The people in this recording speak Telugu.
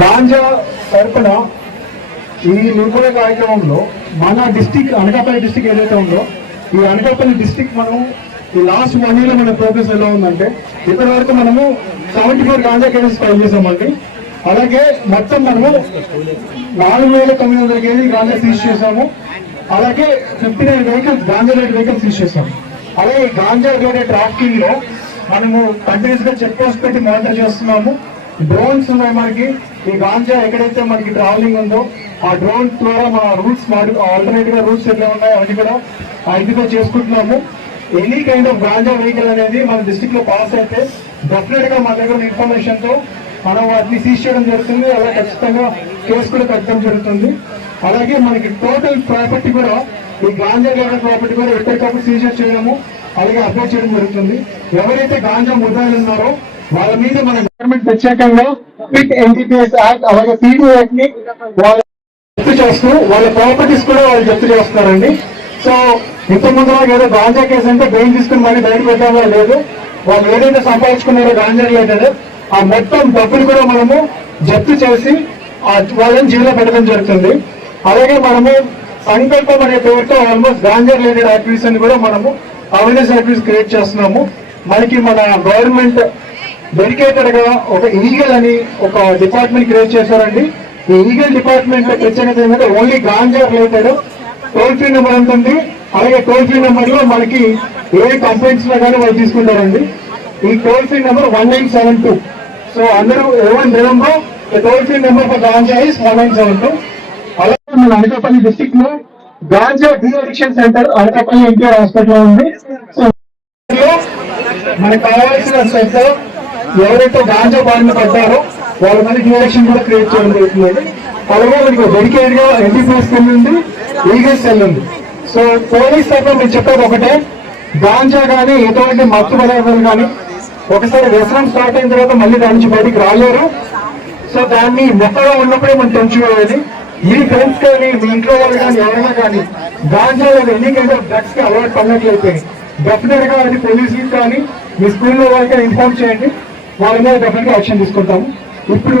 గాంజా తరపున ఈ నిర్మూల కార్యక్రమంలో మన డిస్టిక్ అనకాపల్లి డిస్టిక్ ఏదైతే ఉందో ఈ అనకాపల్లి డిస్టిక్ మనం ఈ లాస్ట్ 1 year మన ప్రోగ్రెస్ ఎలా ఉందంటే ఇప్పటి వరకు మనము 74 గాంజా కేసెస్ ఫైల్ చేసామండి. అలాగే మొత్తం మనము 4,900 కేజీ గాంజా సీజ్ చేసాము. అలాగే 59 vehicles ganja rate vehicles seize చేసాము. అలాగే గాంజా రిలేటెడ్ ట్రాఫికింగ్ లో మనము కంటిన్యూస్ గా చెక్ పోస్ట్ పెట్టి మానిటర్ చేస్తున్నాము. డ్రోన్స్ ఉన్నాయి మనకి. ఈ గాంజా ఎక్కడైతే మనకి ట్రావెలింగ్ ఉందో ఆ డ్రోన్ ద్వారా మన రూట్స్ ఆల్టర్నేట్ గా రూట్స్ ఎట్లా ఉన్నాయో అవన్నీ కూడా ఐడెంటిఫై చేసుకుంటున్నాము. Any kind of ganja vehicle అనేది మన డిస్ట్రిక్ట్ లో పాస్ అయితే డెఫినెట్ గా మన దగ్గర ఇన్ఫర్మేషన్ తో మనం వాటిని సీజ్ చేయడం జరుగుతుంది. అలా ఖచ్చితంగా కేసు కూడా కట్టడం జరుగుతుంది. అలాగే మనకి టోటల్ ప్రాపర్టీ కూడా ఈ గాంజా రిలేటెడ్ ప్రాపర్టీ కూడా ఎప్పటికప్పుడు సీజర్ చేయడము అలాగే అప్లై చేయడం జరుగుతుంది. ఎవరైతే గాంజా ముద్దాయిలు ఉన్నారో వాళ్ళ మీద మన గవర్నమెంట్ ప్రత్యేకంగా పిట్ ఎన్టీపీఎస్ యాక్ట్ అలాగే పీడీ యాక్ట్ ని వాళ్ళు జప్తు చేస్తూ వాళ్ళ ప్రాపర్టీస్ కూడా వాళ్ళు జప్తు చేస్తున్నారండి. సో ఇంత ముందు ఏదో గాంజా కేసు అంటే బెయిల్ తీసుకుని మళ్ళీ బయట పెట్టామో లేదు, వాళ్ళు ఏదైతే సంపాదించుకున్నారో గాంజా రిలేటెడ్ ఆ మొత్తం డబ్బులు కూడా మనము జప్తు చేసి వాళ్ళని జైల్లో పెట్టడం జరుగుతుంది. అలాగే మనము సంకల్పం అనే పేరుతో ఆల్మోస్ట్ గాంజా రిలేటెడ్ యాక్టివిటీస్ అని కూడా మనము అవేర్నెస్ యాక్టివిటీస్ క్రియేట్ చేస్తున్నాము. మనకి మన గవర్నమెంట్ డెడికేటెడ్ గా ఒక ఈగల్ అని ఒక డిపార్ట్మెంట్ క్రియేట్ చేశారండి. ఈ ఈగల్ డిపార్ట్మెంట్ ప్రత్యేకత ఏంటంటే only ganja related toll free number ఉంటుంది. అలాగే టోల్ ఫ్రీ నెంబర్ లో మనకి ఏ కంప్లైంట్స్ లో కానీ వాళ్ళు తీసుకుంటారండి. ఈ టోల్ ఫ్రీ నెంబర్ 1972. సో అందరూ ఎవరు remember toll free number for ganja is 1972. అలాగే మన అనకాపల్లి డిస్ట్రిక్ట్ లో ganja de addiction center Anakapalli NTR hospital ఉంది. సో మనకు కావాల్సిన సెంటర్ ఎవరైతే గాంజా బారిన పడ్డారో వాళ్ళ మీద డి అడిక్షన్ కూడా క్రియేట్ చేయడం జరుగుతుంది. అలాగే మనకి డెడికేటెడ్ గా ఎన్టీపీఎస్ సెల్ ఉంది, ఈగల్ సెల్ ఉంది. సో పోలీస్ తరఫున మీరు చెప్పేది ఒకటే, గాంజా కానీ ఎటువంటి మత్తు పదార్థాలు కానీ ఒకసారి వ్యసనం స్టార్ట్ అయిన తర్వాత మళ్ళీ దాని నుంచి బయటికి రాలేరు. సో దాన్ని మొక్కగా ఉన్నప్పుడే మనం తెంచుకోవాలి. మీ ఫ్రెండ్స్ కానీ మీ ఇంట్లో వాళ్ళు కానీ ఎవరైనా కానీ గాంజా లేదా ఎనీ కైండ్ ఆఫ్ డ్రగ్స్ కి అలవాటు పడినట్లయితే డెఫినెట్ గా అది పోలీసులకు కానీ మీ స్కూల్లో వాళ్ళకి ఇన్ఫార్మ్ చేయండి. వాళ్ళ మీద డెఫినెట్ గా యాక్షన్ తీసుకుంటాము. ఇప్పుడు